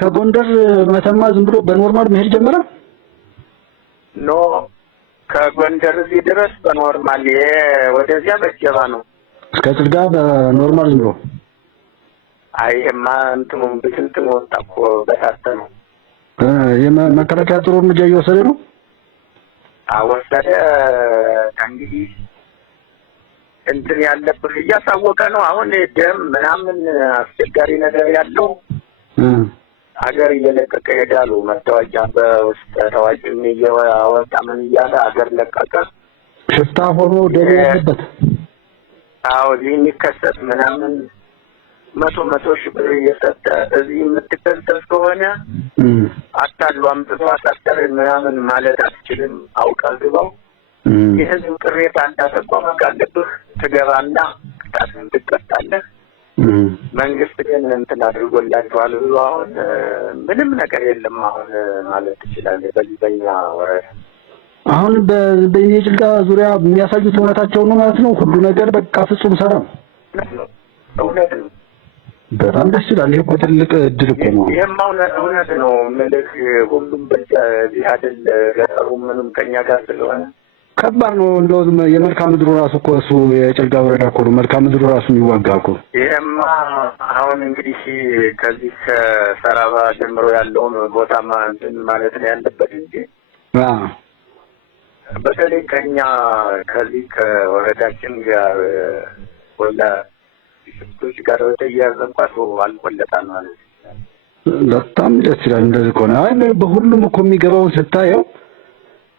ከጎንደር መተማ ዝም ብሎ በኖርማል መሄድ ጀመረ? ኖ ከጎንደር እዚህ ድረስ በኖርማል ወደዚያ በጀባ ነው። እስከ ጽልጋ በኖርማል ዝም ብሎ አይማ እንትኑ ብትንትን ወጣ እኮ በታተነ። የመከላከያ ጥሩ እርምጃ እየወሰደ ነው። አወሰደ እንግዲህ እንትን ያለብህ እያሳወቀ ነው። አሁን ደም ምናምን አስቸጋሪ ነገር ያለው አገር እየለቀቀ ይሄዳሉ። መታወቂያ በውስጥ ታዋቂም እያወጣ ምን እያለ አገር ለቀቀ። ሽፍታ ሆኖ ደም ያለበት አዎ የሚከሰት ምናምን መቶ ሺህ ብር እየሰጠ እዚህ የምትከሰስ ከሆነ አታሉ አምጥቶ አሳጠር ምናምን ማለት አትችልም። አውቀህ ግባው። የህዝብ ቅሬታ እንዳተቋም ካለብህ ትገባና ቅጣትን ትቀጣለህ። መንግስት ግን እንትን አድርጎላችኋል ብሎ አሁን ምንም ነገር የለም አሁን ማለት ትችላለህ። በኛ ወረዳ አሁን በየጭልጋ ዙሪያ የሚያሳዩት እውነታቸው ነው ማለት ነው። ሁሉ ነገር በቃ ፍጹም ሰላም እውነት ነው። በጣም ደስ ይላል። ይሄ እኮ ትልቅ እድል እኮ ነው። ይሄማ እውነት ነው። ምልክ ሁሉም በዚህ አይደል ገጠሩ ምንም ከኛ ጋር ስለሆነ ከባድ ነው። እንደውም የመልካም ምድሩ ራሱ እኮ እሱ የጭልጋ ወረዳ እኮ ነው መልካም ምድሩ ራሱ የሚዋጋ እኮ። ይሄማ አሁን እንግዲህ ከዚህ ከሰራባ ጀምሮ ያለውን ቦታማ እንትን ማለት ነው ያለበት እንጂ በተለይ ከኛ ከዚህ ከወረዳችን ጋር ወላ ሽፍቶች ጋር ተያያዘ እንኳን አልቆለጣል ማለት ነው። በጣም ደስ ይላል እንደዚህ ከሆነ። አይ በሁሉም እኮ የሚገባውን ስታየው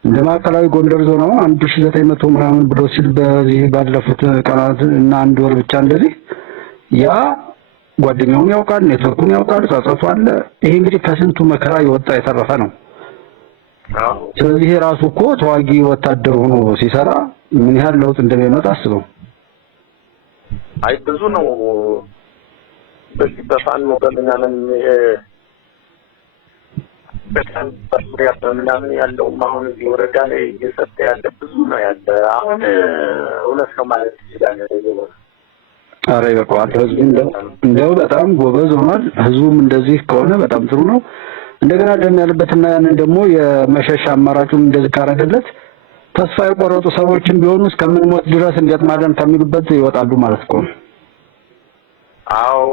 እንደ ማዕከላዊ ጎንደር ዞን አሁን 1900 ምናምን ብሎ ሲል በዚህ ባለፉት ቀናት እና አንድ ወር ብቻ እንደዚህ ያ ጓደኛውን ያውቃል፣ ኔትወርኩን ያውቃል፣ ጻጻፉ አለ። ይሄ እንግዲህ ከስንቱ መከራ የወጣ የተረፈ ነው። ስለዚህ ራሱ እኮ ተዋጊ ወታደር ሆኖ ሲሰራ ምን ያህል ለውጥ እንደሚመጣ አስበው። አይ ብዙ ነው። በዚህ በፋኖ በምናምን በጣም በሱሪያ በምናምን ያለው አሁን እዚህ ወረዳ ላይ እየሰጠ ያለ ብዙ ነው ያለ። አሁን እውነት ነው ማለት ይችላል። አረ ይበቃዋል። ህዝቡ እንደው በጣም ጎበዝ ሆኗል። ህዝቡም እንደዚህ ከሆነ በጣም ጥሩ ነው። እንደገና ደም ያለበትና ያንን ደግሞ የመሸሻ አማራጩን እንደዚህ ካረገለት ተስፋ የቆረጡ ሰዎችን ቢሆኑ እስከምንሞት ድረስ እንገጥማለን ከሚሉበት ይወጣሉ ማለት ነው። አዎ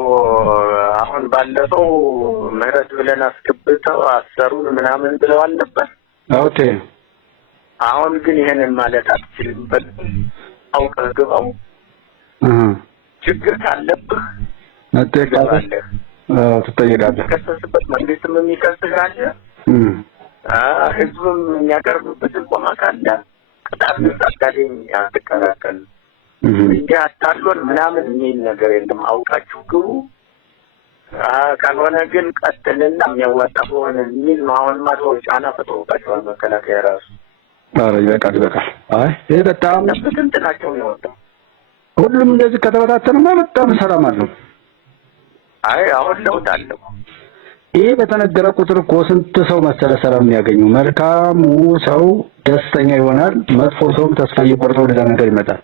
አሁን ባለፈው ምህረት ብለን አስገብተው አሰሩን ምናምን ብለዋል ነበር። ኦኬ አሁን ግን ይሄንን ማለት አትችልም። አውቀህ ግባው። ችግር ካለብህ ትጠየቃለህ። ከሰስበት መንግስትም የሚከስህ አለ። ህዝብም የሚያቀርብበት ቆማ ካለ ቅጣት ታጋደኝ ያተከራከል እንጂ አታሎን ምናምን የሚል ነገር የለም። አውቃችሁ ግቡ። ካልሆነ ግን ቀጥልና የሚያዋጣ ሆነ የሚል ነው። አሁን ማቶች ጫና ፈጥሮባቸዋል መከላከያ ራሱ። አረ ይበቃል። አይ ይሄ በጣም እንትናቸው ነው የወጣው። ሁሉም እንደዚህ ከተበታተነማ በጣም ሰላም አለው። አይ አሁን ለውጥ አለው። ይሄ በተነገረ ቁጥር እኮ ስንት ሰው መሰለ ሰላም የሚያገኘው። መልካሙ ሰው ደስተኛ ይሆናል፣ መጥፎ ሰው ተስፋ እየቆረጠ ወደ ነገር ይመጣል።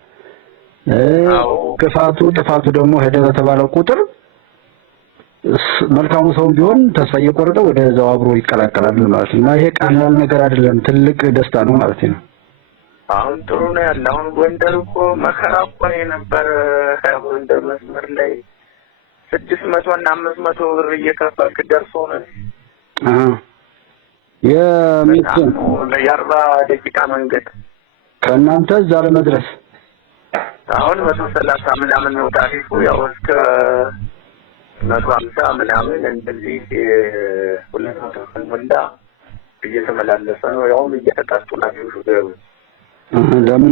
ጥፋቱ ደግሞ ሄደ በተባለው ቁጥር መልካሙ ሰው ቢሆን ተስፋ እየቆረጠ ወደ እዛው አብሮ ይቀላቀላል ማለት ነው። እና ይሄ ቀላል ነገር አይደለም፣ ትልቅ ደስታ ነው ማለት ነው። አሁን ጥሩ ነው ያለው። አሁን ጎንደር እኮ መከራ እኮ የነበረ ጎንደር መስመር ላይ 600 እና 500 ብር እየከፈልክ ደርሶ ነው የ40 ደቂቃ መንገድ ከእናንተ እዛ ለመድረስ። አሁን 130 ምናምን ነው ታሪፉ። ያው እስከ 150 ምናምን እንደዚህ 200 ወንዳ እየተመላለሰ ነው። ያው እየተጣጡ ናቸው ሹፌሩ። ለምን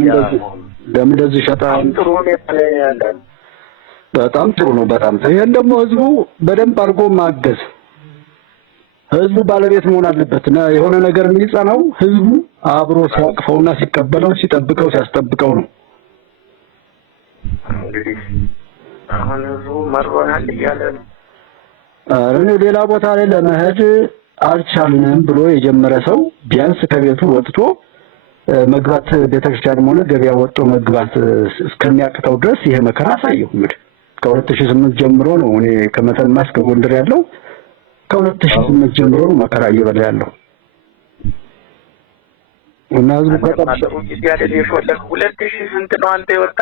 እንደዚህ ሸጣን? ጥሩ ነው ያለ። በጣም ጥሩ ነው። በጣም ይሄን ደግሞ ህዝቡ በደንብ አድርጎ ማገዝ፣ ህዝቡ ባለቤት መሆን አለበት። የሆነ ነገር የሚጸናው ህዝቡ አብሮ ሲያቅፈውና ሲቀበለው ሲጠብቀው ሲያስጠብቀው ነው። እንግዲህ አሁን ህዝቡ መሮናል እያለ ነው። ሌላ ቦታ ላይ ለመሄድ አልቻልንም ብሎ የጀመረ ሰው ቢያንስ ከቤቱ ወጥቶ መግባት ቤተክርስቲያንም ሆነ ገበያ ወጥቶ መግባት እስከሚያቅተው ድረስ ይሄ መከራ አሳየው። እንግዲህ ከ2008 ጀምሮ ነው እኔ ከመተማ እስከ ጎንደር ያለው ከ2008 ጀምሮ ነው መከራ እየበላ ያለው እና ህዝቡ ከተባለው ጊዜ አይደል የሾለክ 2000 ስንት ነው አንተ የወጣ